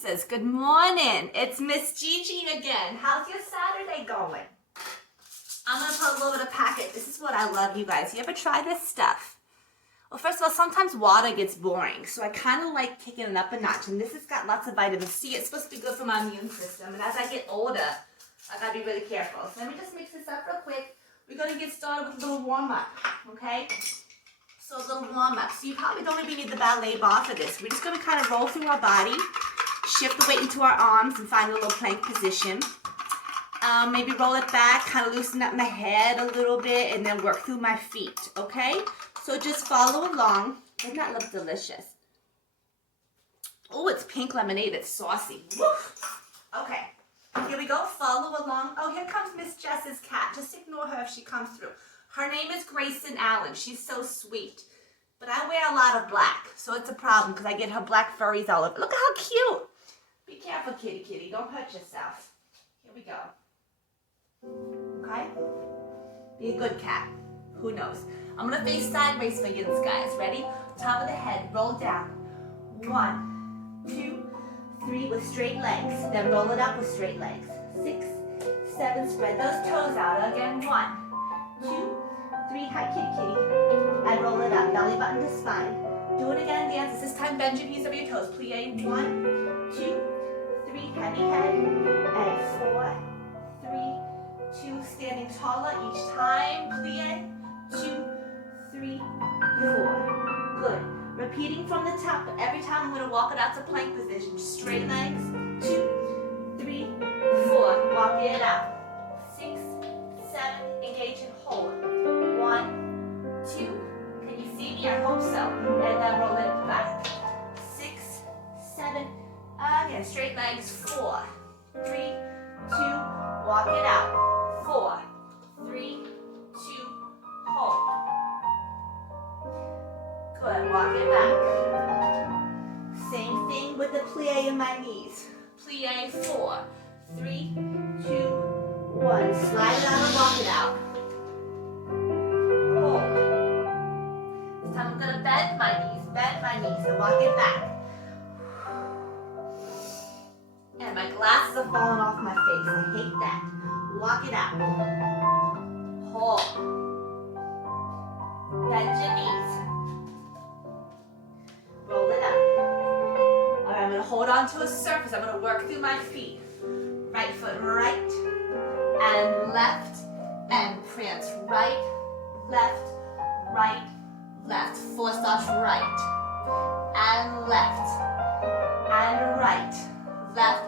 Says, good morning. It's Ms.Gege again. How's your Saturday going? I'm going to put a little bit of packet. This is what I love, you guys. You ever try this stuff? Well, first of all, sometimes water gets boring, so I kind of like kicking it up a notch. And this has got lots of vitamin C. It's supposed to be good for my immune system. And as I get older, I got to be really careful. So let me just mix this up real quick. We're going to get started with a little warm-up, okay? So a little warm-up. So you probably don't even need the ballet bar for this. We're just going to kind of roll through our body, shift the weight into our arms, and find a little plank position. Maybe roll it back, kind of loosen up my head a little bit, and then work through my feet, okay? So just follow along. Doesn't that look delicious? Oh, it's pink lemonade. It's saucy. Woof. Okay, here we go. Follow along. Oh, here comes Miss Jess's cat. Just ignore her if she comes through. Her name is Grayson Allen. She's so sweet. But I wear a lot of black, so it's a problem because I get her black furries all over. Look at how cute. Be careful, kitty kitty. Don't hurt yourself. Here we go. Okay? Be a good cat. Who knows? I'm going to face sideways for you guys. Ready? Top of the head. Roll down. 1, 2, 3 with straight legs. Then roll it up with straight legs. 6, 7. Spread those toes out. Again. 1, 2, 3. Hi, kitty kitty. And roll it up. Belly button to spine. Do it again, dance. This time bend your knees over your toes. Plie. 1, 2, 3. Heavy head. And 4, 3, 2. Standing taller each time. Plie. 2, 3, 4. Good. Repeating from the top, but every time I'm going to walk it out to plank position. Straight legs. 2, 3, 4. Walk it out. 6, 7. Engage and hold. 1, 2. Can you see me? I hope so. And then roll it back. 6, 7. Again, straight legs. 4, 3, 2. Walk it out. 4, 3, 2. Hold. Good. Walk it back. Same thing with the plie in my knees. Plie. 4, 3, 2, 1. Slide it out and walk it out. Hold. This time I'm going to bend my knees, and walk it back. And my glasses are falling off my face. I hate that. Walk it out. Hold. Bend your knees. Roll it up. All right, I'm going to hold on to a surface. I'm going to work through my feet. Right foot right and left and prance. Right, left, right, left. Force off right and left and right, left.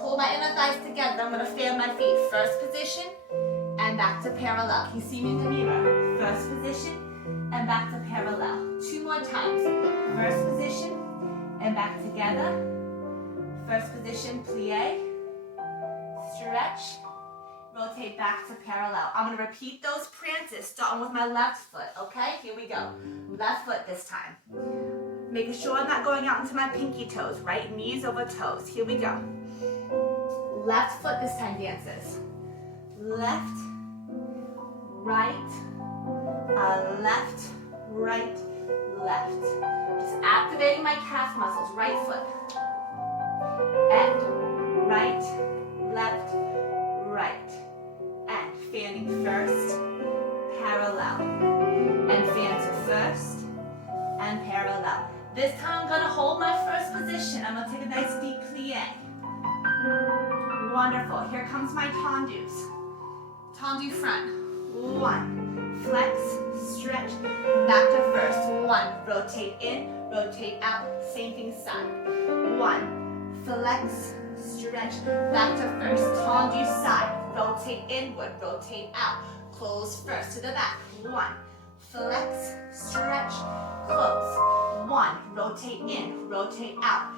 Pull my inner thighs together. I'm going to fan my feet. First position and back to parallel. Can you see me in the mirror? First position and back to parallel. 2 more times. First position and back together. First position, plie, stretch, rotate back to parallel. I'm going to repeat those prances starting with my left foot, okay? Here we go. Left foot this time. Making sure I'm not going out into my pinky toes, right? Knees over toes. Here we go. Left foot this time, dancers. Left, right, left, right, left. Just activating my calf muscles. Right foot. And right, left, right. And fanning first, parallel. And fan to first and parallel. This time I'm going to hold my first position. I'm going to take a nice deep plie. Wonderful. Here comes my tendus. Tendu front. 1. Flex, stretch, back to first. 1. Rotate in, rotate out. Same thing side. 1. Flex, stretch, back to first. Tendu side. Rotate inward, rotate out. Close first to the back. 1. Flex, stretch, close. 1. Rotate in, rotate out.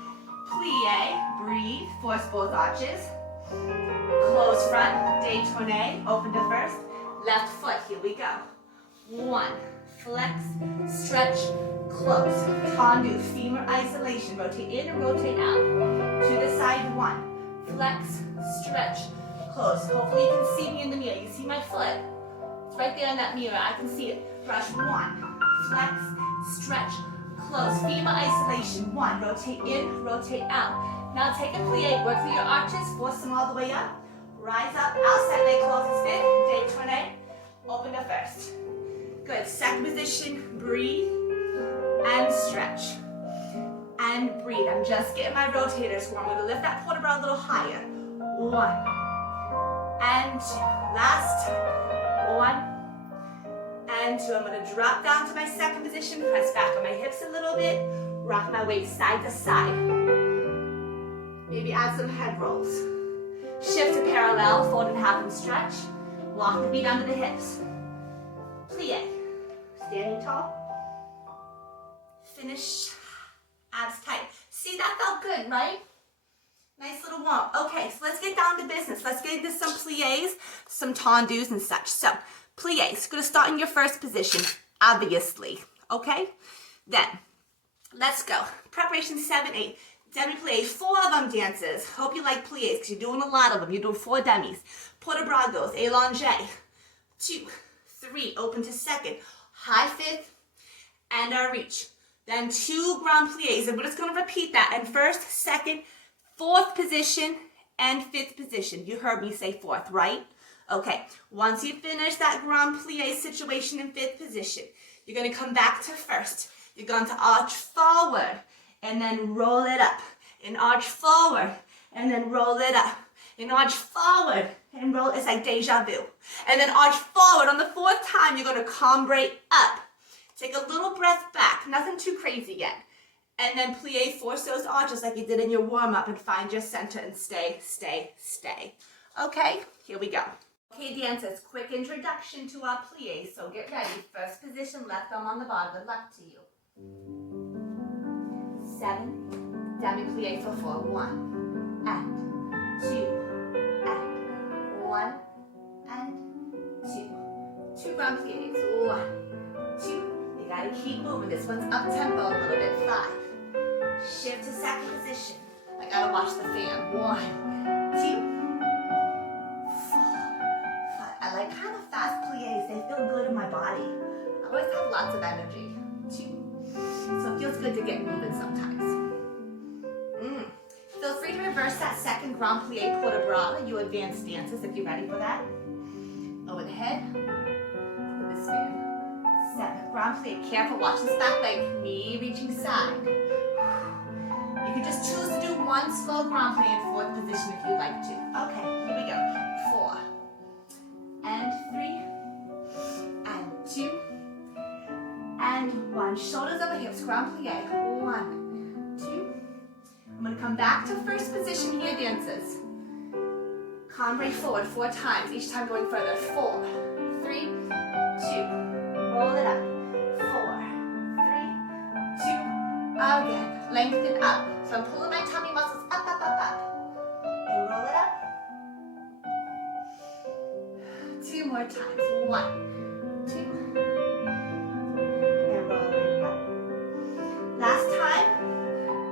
Plie, breathe, force both arches. Close front, détourné, open to first. Left foot, here we go. 1. Flex, stretch, close. Tendu, femur isolation. Rotate in and rotate out. To the side, 1. Flex, stretch, close. Hopefully you can see me in the mirror. You see my foot? It's right there in that mirror. I can see it. Brush. 1. Flex, stretch, close. Femur isolation. 1. Rotate in, rotate out. Now take a plie, work through your arches, force them all the way up. Rise up, outside leg closes fifth, day tourne, open to first. Good, second position, breathe, and stretch. And breathe, I'm just getting my rotators warm. I'm gonna lift that quarter bar a little higher. 1, and 2, last, 1, and 2. I'm gonna drop down to my second position, press back on my hips a little bit, rock my weight side to side. Maybe add some head rolls. Shift to parallel, fold in half and stretch. Walk the feet under the hips. Plie. Standing tall. Finish. Abs tight. See, that felt good, right? Nice little warm. Okay, so let's get down to business. Let's get into some plies, some tendus and such. So, plies. Going to start in your first position, obviously. Okay? Then, let's go. Preparation 7, 8. Demi-plie, 4 of them, dancers. Hope you like plies because you're doing a lot of them. You're doing 4 demis. Port de bras, allongé. 2, 3, open to second. High fifth, and our reach. Then 2 grand plies, and we're just going to repeat that in first, second, 4th position, and 5th position. You heard me say 4th, right? Okay, once you finish that grand plie situation in 5th position, you're going to come back to first. You're going to arch forward, and then roll it up. And arch forward, and then roll it up. And arch forward, and roll. It's like deja vu. And then arch forward. On the 4th time, you're going to cambre up. Take a little breath back. Nothing too crazy yet. And then plie, force those arches like you did in your warm-up and find your center and stay, stay, stay. Okay, here we go. Okay, dancers, quick introduction to our plie. So get ready. First position, left arm on the bar. Good luck to you. 7. Demi-plie for 4. 1, and 2, and 1, and 2. 2 grand plies. 1, 2. You gotta keep moving. This one's up tempo a little bit. 5. Shift to second position. I gotta watch the fan. 1, 2, 4, 5. I like kind of fast plies. They feel good in my body. I always have lots of energy. 2. So it feels good to get moving sometimes. Feel free to reverse that second grand plie port de bras, you advanced dancers, if you're ready for that. Over the head, for this fan. 7, grand plie, careful, watch this back leg, knee reaching side. You can just choose to do 1 slow grand plie in 4th position if you'd like to. Okay, here we go. 4, and 3, and 2, and 1. Shoulders over hips, grand plie. 1, 2. I'm going to come back to first position here, dancers. Cambre forward 4 times, each time going further. 4, 3, 2. Roll it up. 4, 3, 2. Again. Lengthen up. So I'm pulling my tummy muscles up, up, up, up. And roll it up. 2 more times. 1, 2. And roll it up. Last time.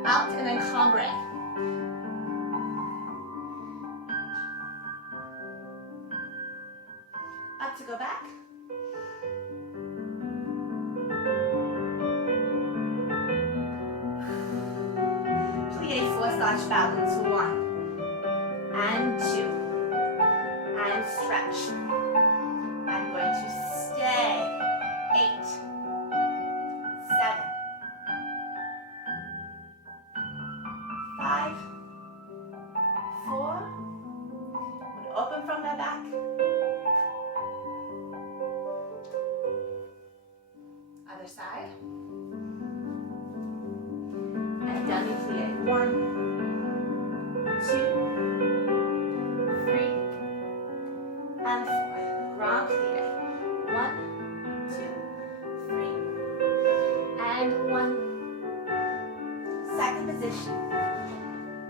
Out and then cambre. Up to go back. Plie 4-arch balance. 1 and 2 and stretch. I'm going to stay. 8, 7. 5, 4. I'm going to open from the back. Other side. And demi-plie. 1, 2, 3, and 4. Grand plie. 1, 2, 3, and 1. Second position.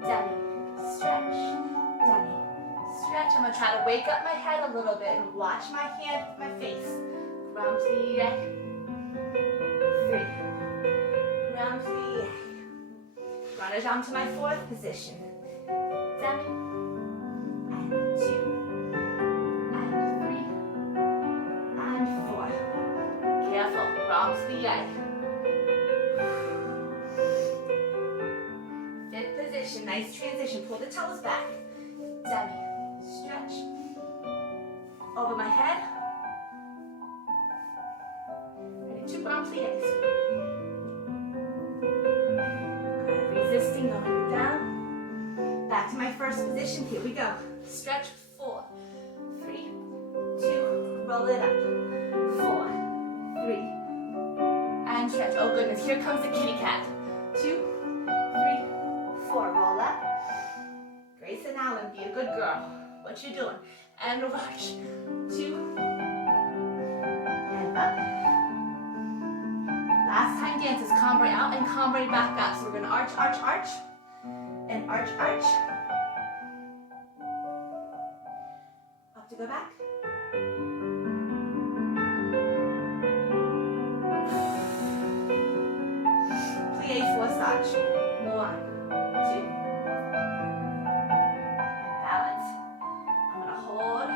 Demi, stretch, demi, stretch. I'm going to try to wake up my head a little bit and watch my hand with my face. Grand plie. 3. Grand plie. Run it to my 4th position. Demi, and 2, and 3, and 4. Careful, grand plie. 5th position, nice transition. position. Pull the toes back. Demi. Stretch. Over my head. Ready, 2 grand plies. Good. Resisting, going down. Back to my first position. Here we go. Stretch. 4, 3, 2. Roll it up. 4, 3. And stretch. Oh goodness, here comes the kitty cat. 2, 3, 4. Roll up. Grace and Allen, be a good girl. What you doing? And rush. 2. And up. Last time dances, cambre out and cambre back up. So we're going to arch, arch, arch. And arch, arch. Up to go back. Plie, forsage. 1, 2. Balance. I'm going to hold 8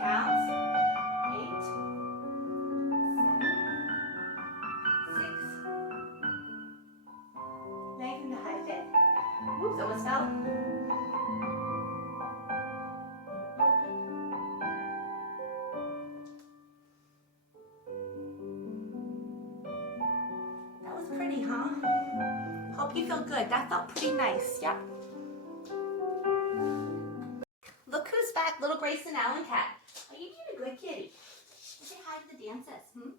counts. 8, 7, 6. Lengthen the high fit. Whoops, almost fell. Pretty, huh? Hope you feel good. That felt pretty nice. Yep. Look who's back, little Grace and Allen cat. Are you doing a good kitty? You say hi to the dancers. You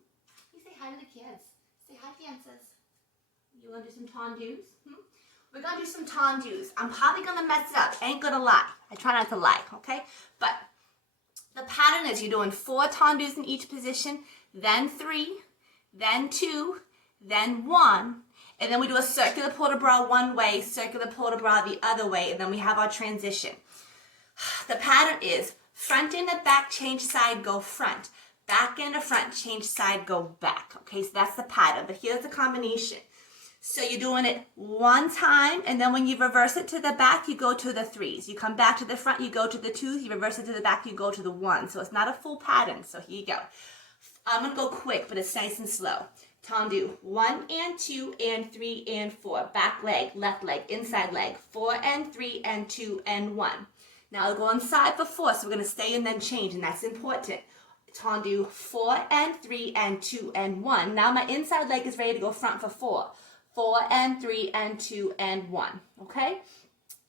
say hi to the kids. Say hi, dancers. You want to do some tondus? We're going to do some tondus. I'm probably going to mess it up. Ain't going to lie. I try not to lie, okay? But the pattern is you're doing 4 tondus in each position, then 3, then 2, then 1, and then we do a circular port de bras one way, circular port de bras the other way, and then we have our transition. The pattern is front and the back, change side, go front. Back and the front, change side, go back. Okay, so that's the pattern, but here's the combination. So you're doing it 1 time, and then when you reverse it to the back, you go to the 3s. You come back to the front, you go to the 2s. You reverse it to the back, you go to the 1. So it's not a full pattern, so here you go. I'm going to go quick, but it's nice and slow. Tendu, 1 and 2 and 3 and 4. Back leg, left leg, inside leg. 4 and 3 and 2 and 1. Now I'll go inside for 4, so we're going to stay and then change, and that's important. Tendu, 4 and 3 and 2 and 1. Now my inside leg is ready to go front for 4. 4 and 3 and 2 and 1. Okay?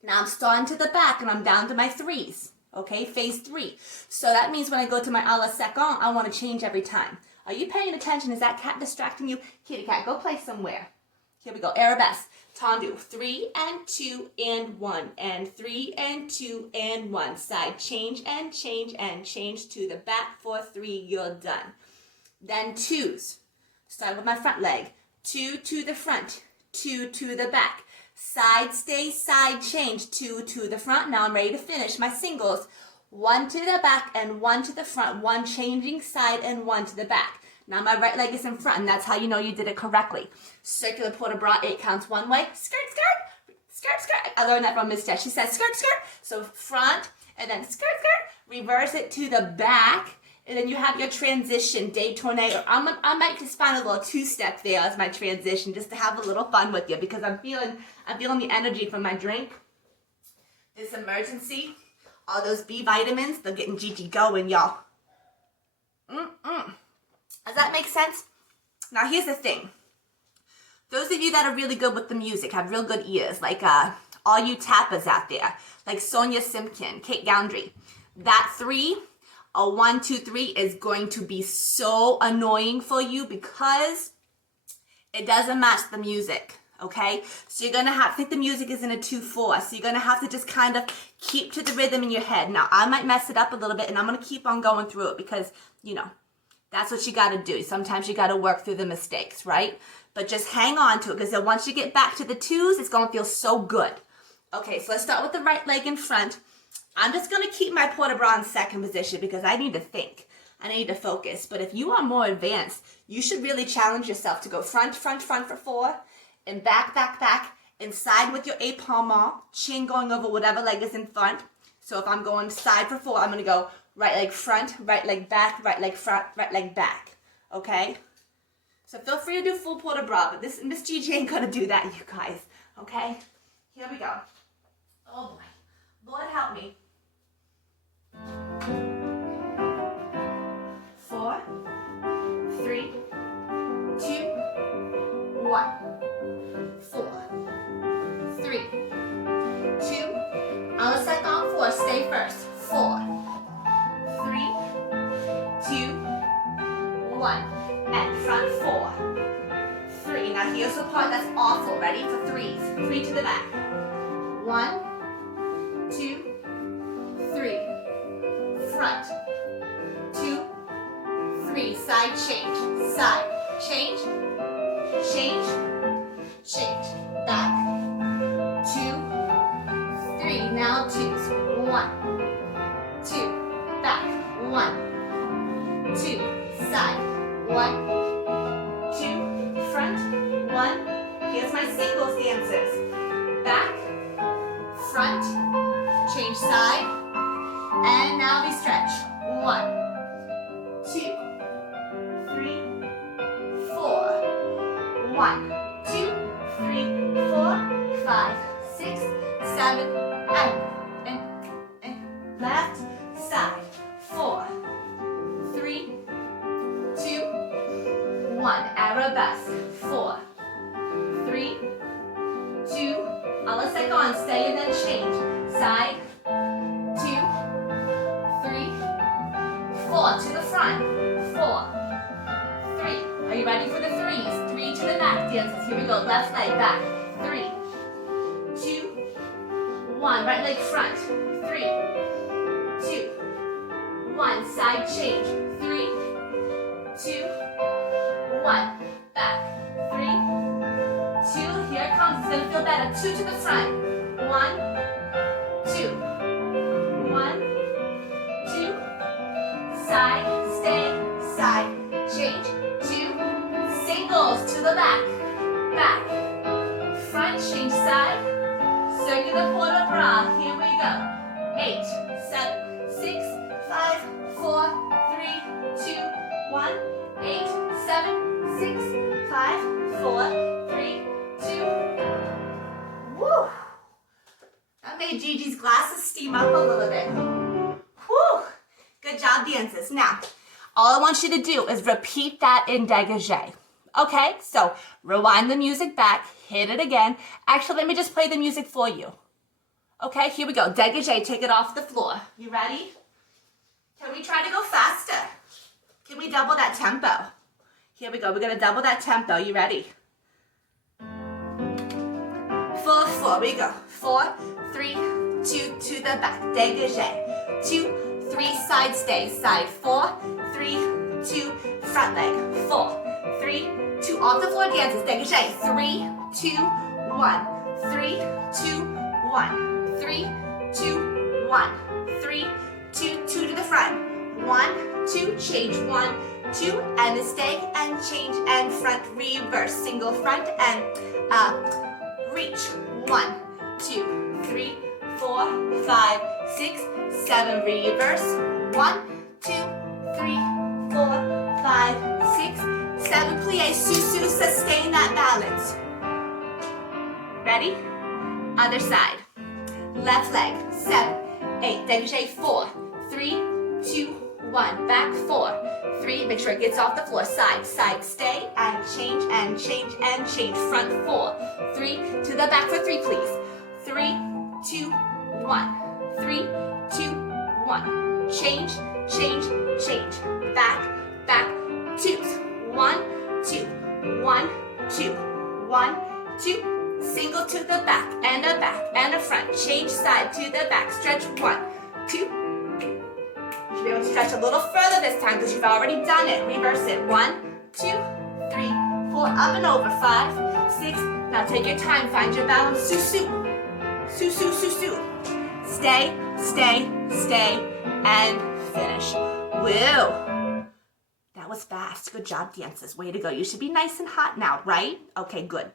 Now I'm starting to the back, and I'm down to my 3s. Okay? Phase 3. So that means when I go to my a la second, I want to change every time. Are you paying attention? Is that cat distracting you? Kitty cat, go play somewhere. Here we go. Arabesque. Tendu. 3 and 2 and 1. And 3 and 2 and 1. Side. Change and change and change to the back for 3. You're done. Then 2s. Start with my front leg. 2 to the front. 2 to the back. Side, stay, side, change. 2 to the front. Now I'm ready to finish my singles. 1 to the back and 1 to the front, 1 changing side and 1 to the back. Now my right leg is in front, and that's how you know you did it correctly. Circular port de bras, 8 counts one way. Skirt, skirt, skirt, skirt. I learned that from Ms.Gege. She says skirt, skirt. So front, and then skirt, skirt. Reverse it to the back, and then you have your transition, day tornado. I might just find a little 2-step there as my transition, just to have a little fun with you, because I'm feeling the energy from my drink. This emergency. All those B vitamins, they're getting Gege going, y'all. Does that make sense? Now, here's the thing. Those of you that are really good with the music, have real good ears, like all you tappers out there, like Sonia Simpkin, Kate Goundry, that 3, a 1, 2, 3 is going to be so annoying for you because it doesn't match the music. Okay, so you're gonna have, I think the music is in a 2/4, so you're gonna have to just kind of keep to the rhythm in your head. Now, I might mess it up a little bit, and I'm gonna keep on going through it because, you know, that's what you gotta do. Sometimes you gotta work through the mistakes, right? But just hang on to it, because then once you get back to the 2s, it's gonna feel so good. Okay, so let's start with the right leg in front. I'm just gonna keep my port de bras in second position because I need to think. I need to focus. But if you are more advanced, you should really challenge yourself to go front, front, front for 4. And back, back, back, and side with your épaulement, chin going over whatever leg is in front. So if I'm going side for 4, I'm going to go right leg front, right leg back, right leg front, right leg back. Okay? So feel free to do full port de bras, but this Ms.Gege ain't going to do that, you guys. Okay? Here we go. Oh boy. Lord help me. 4, 3, 2, 1. 4, 3, 2. On the second 4, stay first. 4, 3, 2, 1. And front 4, 3. Now here's the part that's awful. Ready for 3s. 3 to the back. 1, 2, 3. Front. 2, 3. Side change. Side. Change. Change. Change. Back. 2, 3. Now 2s. 1, 2. Back. 1, 2. Side. 1, 2. Front. 1. Here's my singles dancers. Back. Front. Change side. And now we stretch. 1, 2, 3, 4. 1, 2, 3, 4, 5, 6, 7, and left side. 4, 3, 2, 1. Arabesque. 4, 3, 2. On the second, stay and then change. Side. 2, 3, 4 to the front. 4, 3. Are you ready for the 3s? 3 to the back dancers. Here we go. Left leg back. 3, 2, 1. Right leg front. 3, 2, 1. Side change. 3, 2, 1. Back. 3, 2. Here it comes. It's going to feel better. 2 to the front. 1, 2. 1, 2. Side, stay, side, change. 2. Singles to the back. Back. Front, change side. Circular port de bras. Here we go. 8, 7, 6, 5, 4, 3, 2, 1. 8, 7, 6, 5, 4, 3, 2. Woo! That made Gigi's glasses steam up a little bit. Woo! Good job, dancers. Now, all I want you to do is repeat that in dégagé. Okay, so rewind the music back, hit it again. Actually, let me just play the music for you. Okay, here we go. Dégagé, take it off the floor. You ready? Can we try to go faster? Can we double that tempo? Here we go. We're going to double that tempo. You ready? 4, 4. We go. 4, 3, 2 to the back. Dégagé. 2, 3, side stay. Side. 4, 3, 2, front leg. 4, 3, 2. Off the floor dances. Dégagé. 3, 2, 1. 3, 2, 1. 3, 2, 1. 3, 2, 2 to the front. 1, 2, change. 1, 2, and stay and change and front reverse. Single front and reach. 1, 2, 3, 4, 5, 6, 7. Reverse. 1, 2, 3, 4, 5, 6, 7. Plie. Sous. Sustain that balance. Ready? Other side. Left leg. 7, 8. Dégagé. 4, 3, 2, 1. Back. 4, 3. Make sure it gets off the floor. Side. Side. Stay and change and change and change. Front. 4, 3 to the back for 3, please. 3, 2, 1. 3, 2, 1. Change, change, change. Back, back. 2s. 1, 2. 1, 2. 1, 2. Single to the back and a front. Change side to the back. Stretch. 1, 2. You should be able to stretch a little further this time because you've already done it. Reverse it. 1, 2, 3, 4. Up and over. 5, 6. Now take your time. Find your balance. Sous. Stay, stay, stay, and finish. Woo! That was fast. Good job, dancers. Way to go. You should be nice and hot now, right? Okay, good.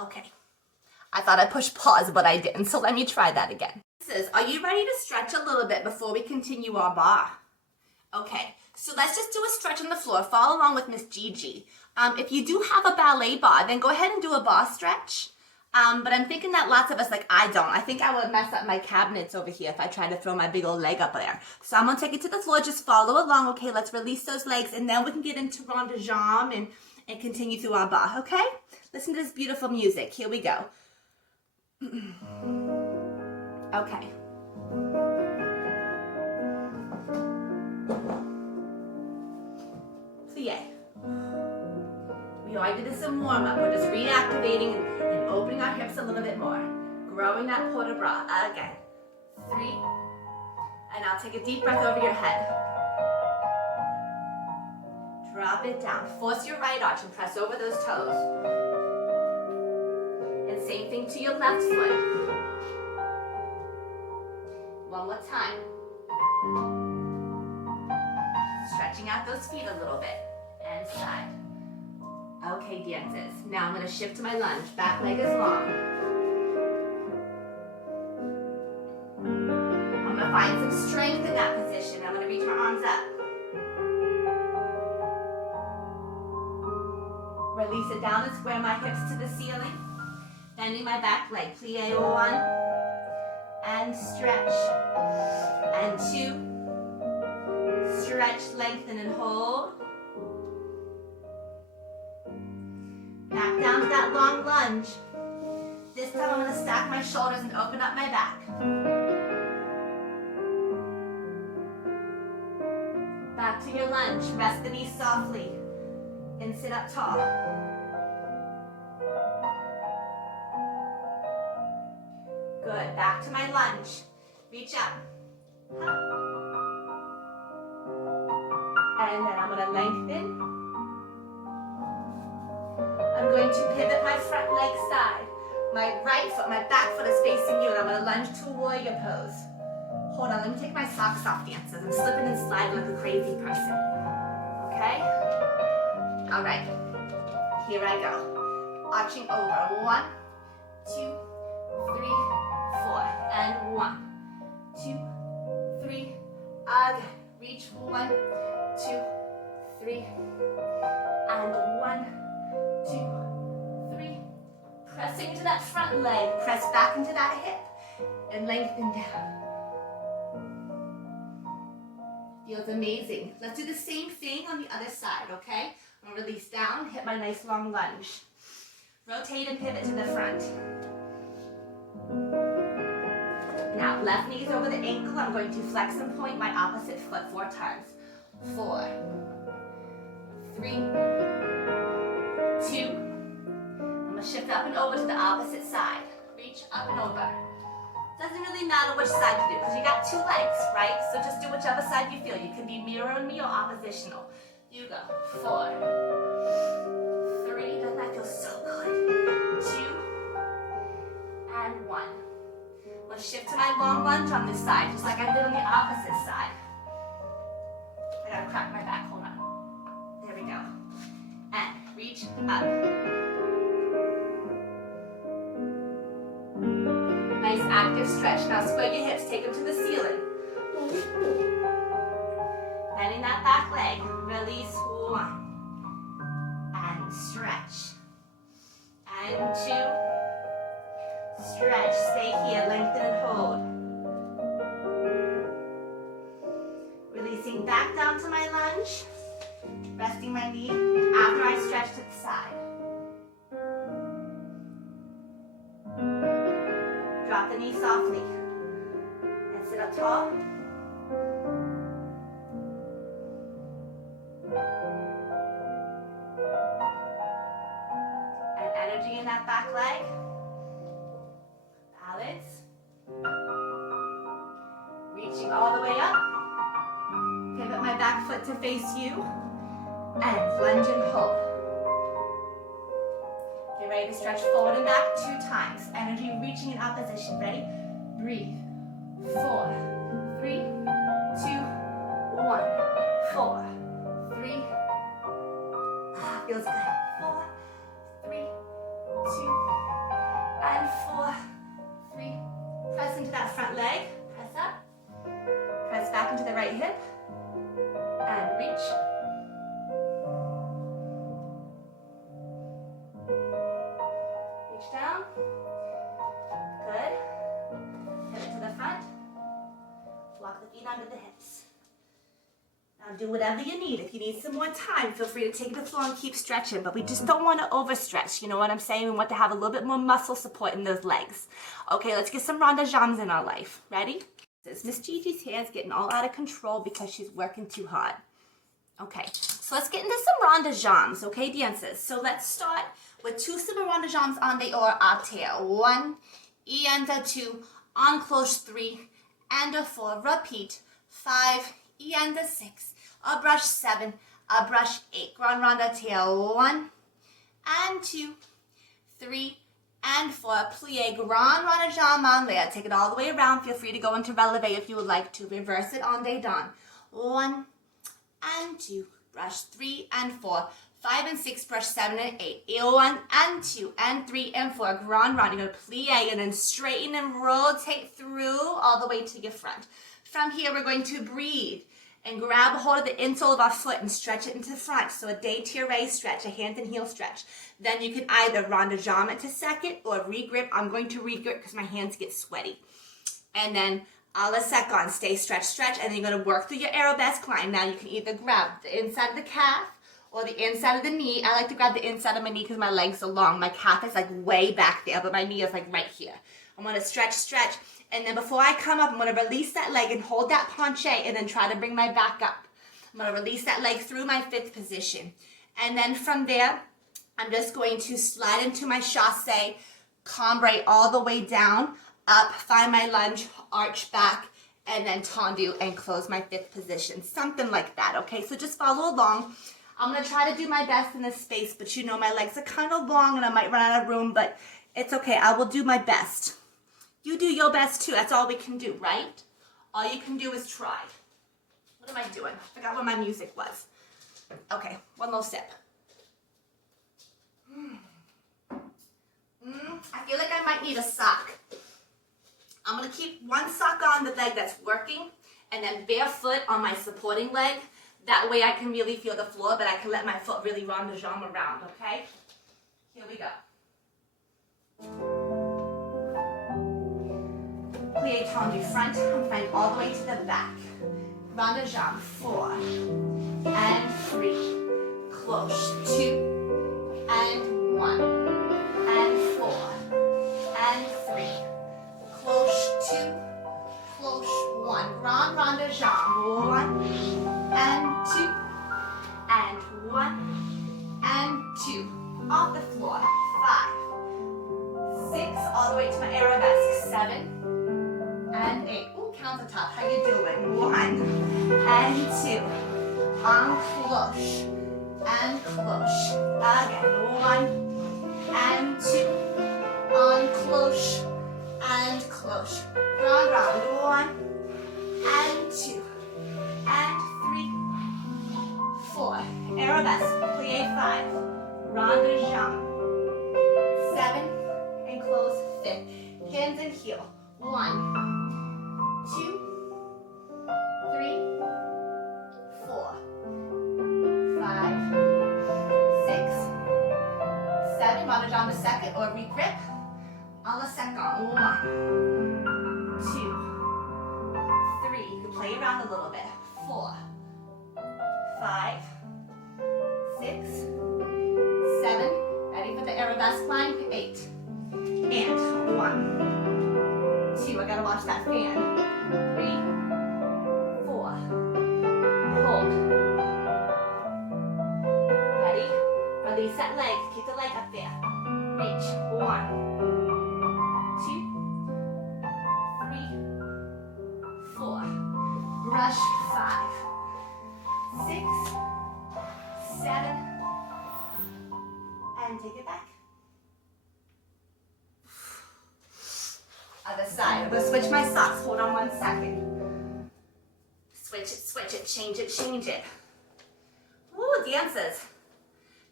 Okay. I thought I pushed pause, but I didn't, so let me try that again. Are you ready to stretch a little bit before we continue our bar? Okay, so let's just do a stretch on the floor. Follow along with Ms.Gege. If you do have a ballet bar, then go ahead and do a bar stretch. But I'm thinking that lots of us, like I don't. I think I would mess up my cabinets over here if I tried to throw my big old leg up there. So I'm gonna take it to the floor, just follow along, okay? Let's release those legs and then we can get into rond de jambe and continue through our ba, okay? Listen to this beautiful music. Here we go. Okay. Plie. We already did some warm up. We're just reactivating and opening our hips a little bit more. Growing that port de bras. Again. 3. And now take a deep breath over your head. Drop it down. Force your right arch and press over those toes. And same thing to your left foot. One more time. Stretching out those feet a little bit. And side. Okay, dancers. Now I'm going to shift to my lunge. Back leg is long. I'm going to find some strength in that position. I'm going to reach my arms up. Release it down and square my hips to the ceiling. Bending my back leg. Plie 1. And stretch. And 2. Stretch, lengthen, and hold. Back down to that long lunge. This time I'm going to stack my shoulders and open up my back. Back to your lunge. Rest the knees softly. And sit up tall. Good. Back to my lunge. Reach up. And then I'm going to lengthen. I'm going to pivot my front leg side. My right foot, my back foot is facing you, and I'm going to lunge to a warrior pose. Hold on, let me take my socks off, dancers. I'm slipping and sliding like a crazy person. Okay? All right. Here I go. Arching over. 1, 2, 3, 4. And 1, 2, 3. Again. Reach. 1, 2, 3. And 1, 2, 3. Pressing into that front leg. Press back into that hip. And lengthen down. Feels amazing. Let's do the same thing on the other side, okay? I'm gonna release down, hit my nice long lunge. Rotate and pivot to the front. Now, left knee's over the ankle. I'm going to flex and point my opposite foot 4 times. 4, 3, 2. I'm gonna shift up and over to the opposite side. Reach up and over. Doesn't really matter which side you do because you got 2 legs, right? So just do whichever side you feel. You can be mirror and me or oppositional. You go. 4, 3. Doesn't that feel so good? 2, and 1. I'm gonna shift to my long lunge on this side, just like I did on the opposite side. I gotta crack my back. Hold on. There we go. And reach up. Nice active stretch. Now spread your hips, take them to the ceiling. Bending that back leg. Release. 1. And stretch. And 2. Stretch. Stay here. Lengthen and hold. Releasing back down to my lunge. Resting my knee after I stretch to the side. Drop the knee softly and sit up tall. And energy in that back leg. Balance. Reaching all the way up. Pivot my back foot to face you. And lunge and hold. Get ready to stretch forward and back 2 times. Energy reaching in opposition. Ready? Breathe. 4, 3, 2, 1. 4, 3. Feels good. 4, 3, 2, and 4, 3. Press into that front leg. Press up. Press back into the right hip. And reach. Reach down. under the hips. Now do whatever you need. If you need some more time, feel free to take it to the floor and keep stretching, but we just don't want to overstretch. You know what I'm saying? We want to have a little bit more muscle support in those legs. Okay, let's get some ronde jambes in our life. Ready? Miss Gigi's hair is getting all out of control because she's working too hard. Okay, so let's get into some ronde jambes, okay, dancers? So let's start with 2 simple ronde jambes en dehors à terre. 1, and a 2, en cloche 3, and a 4. Repeat. 5, and a 6. A brush 7, a brush 8. Grand ronde à terre. 1, and 2, 3, and 4. Plie, grand ronde jambe en l'air. Take it all the way around. Feel free to go into releve if you would like to. Reverse it en dedans. 1, and 2, brush 3 and 4, 5 and 6, brush 7 and 8, 1 and 2 and 3 and 4, grand rond. You're going to plie and then straighten and rotate through all the way to your front. From here, we're going to breathe and grab a hold of the insole of our foot and stretch it into front. So a détiré stretch, a hand and heel stretch. Then you can either ronde jambe it to second or regrip. I'm going to regrip because my hands get sweaty. And then a la seconde, stay stretch, and then you're going to work through your arabesque line. Now you can either grab the inside of the calf or the inside of the knee. I like to grab the inside of my knee because my legs are long. My calf is like way back there, but my knee is like right here. I'm going to stretch, and then before I come up, I'm going to release that leg and hold that penché and then try to bring my back up. I'm going to release that leg through my 5th position. And then from there, I'm just going to slide into my chassé, cambre all the way down, up, find my lunge, arch back, and then tendu and close my 5th position. Something like that, okay? So just follow along. I'm going to try to do my best in this space, but you know my legs are kind of long and I might run out of room, but it's okay. I will do my best. You do your best too. That's all we can do, right? All you can do is try. What am I doing? I forgot what my music was. Okay, one little sip. I feel like I might need a sock. I'm going to keep one sock on the leg that's working and then barefoot on my supporting leg. That way I can really feel the floor, but I can let my foot really ronde jambe around, okay? Here we go. Plie tendu front, I'm flying all the way to the back. Ronde jambe, 4 and 3. Cloche, 2 and 1 and 4 and 3. Cloche 2, cloche 1. Grand ronde jambe. 1 and 2 and 1 and 2. Off the floor. 5, 6, all the way to my arabesque. 7 and 8. Ooh, countertop. How you doing? 1 and 2. En cloche and cloche. Again. 1 and 2. En cloche and cloche. Grand round. 1 and 2 and 3, 4. Arabesque. Plie 5. Ronde jambe. 7 and close 5th. Hands and heel. 1, 2, 3, 4, 5, 6, 7. Ronde jambe second or regrip. A la seconde. 1, 2, 3. You can play around a little bit. 4, 5, 6, 7. Ready for the arabesque line? 8. And 1, 2. I gotta watch that fan. 3, 4. Hold. Ready? Release that leg. Keep the leg up there. Reach. 1, 2, 3, 4. Brush. 5, 6, 7. And take it back. Other side. I'm going to switch my socks. Hold on 1 second. Switch it, change it. Woo, dancers.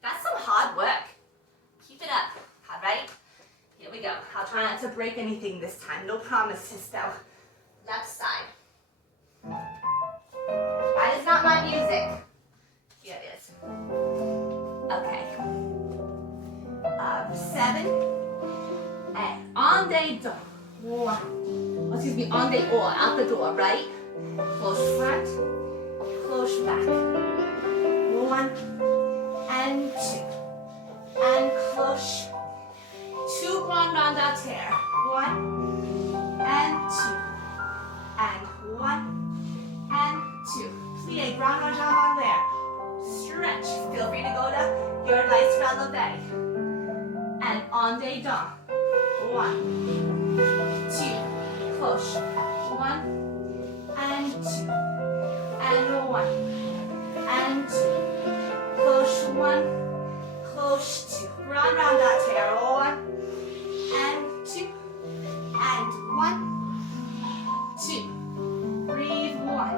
That's some hard work. Keep it up, all right? Here we go. I'll try not to break anything this time. No promises, though. Left side. That is not my music. Here it is. Okay. 7. And en dedans. 1. Excuse me, en dehors, out the door, right? close front, close back. 1 and 2, and close. 2 grand round terre. 1 and 2, and 1 and 2. Plie, grand round en l'air. Stretch. Feel free to go to your nice relevé. And en dedans. 1, 2, close. 1 and 2, and 1 and 2. Close 1, close 2. Grand round terre. 1 and 2, and 1, 2. Breathe. 1,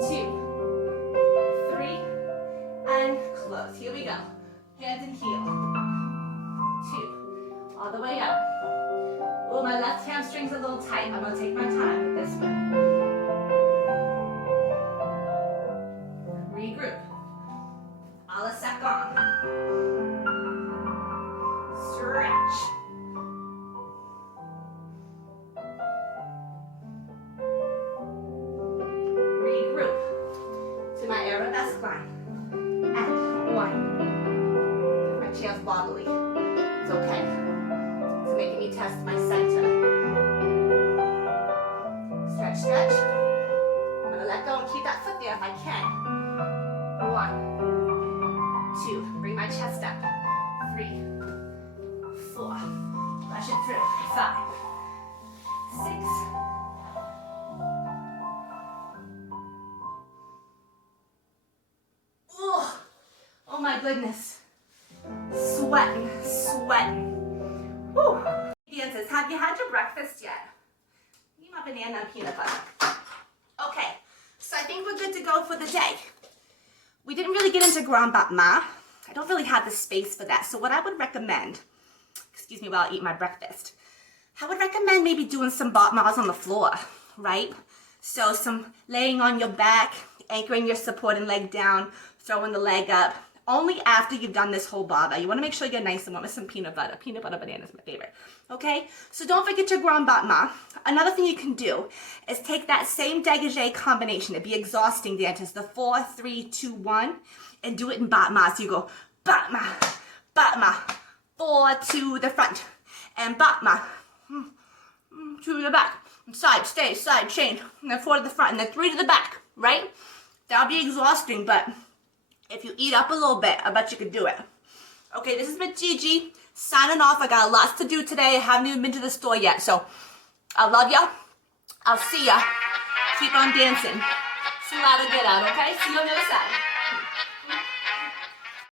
2, 3, and close. Here we go. Hands and heel. 2. All the way up. Oh, my left hamstring's a little tight. I'm going to take my time with this one. Regroup. A la second. Stretch. Regroup to my arabesque line. And 1. My chair's wobbly. It's okay. It's making me test my center. Stretch, stretch. I'm gonna let go and keep that foot there if I can. 1, 2. Bring my chest up. 3, 4. Push it through. 5, 6. Oh my goodness. Sweating, sweating. Whew. Dancers, have you had your breakfast yet? Need my banana and peanut butter. Okay, so I think we're good to go for the day. We didn't really get into grand battement. I don't really have the space for that. So what I would recommend, excuse me while I eat my breakfast, I would recommend maybe doing some battements on the floor, right? So some laying on your back, anchoring your supporting leg down, throwing the leg up. Only after you've done this whole barbell. You want to make sure you're nice and warm with some peanut butter. Peanut butter banana is my favorite. Okay? So don't forget your grand battement. Another thing you can do is take that same dégagé combination. It'd be exhausting dancers. The 4, 3, 2, 1. And do it in battement. So you go battement, battement. 4 to the front. And battement. To the back. Side, stay, side, change. And then 4 to the front. And then 3 to the back. Right? That'll be exhausting, but if you eat up a little bit, I bet you could do it. Okay, this is Ms.Gege signing off. I got lots to do today. I haven't even been to the store yet, so I love ya. I'll see ya. Keep on dancing. See you later, get out, okay? See you on the other side.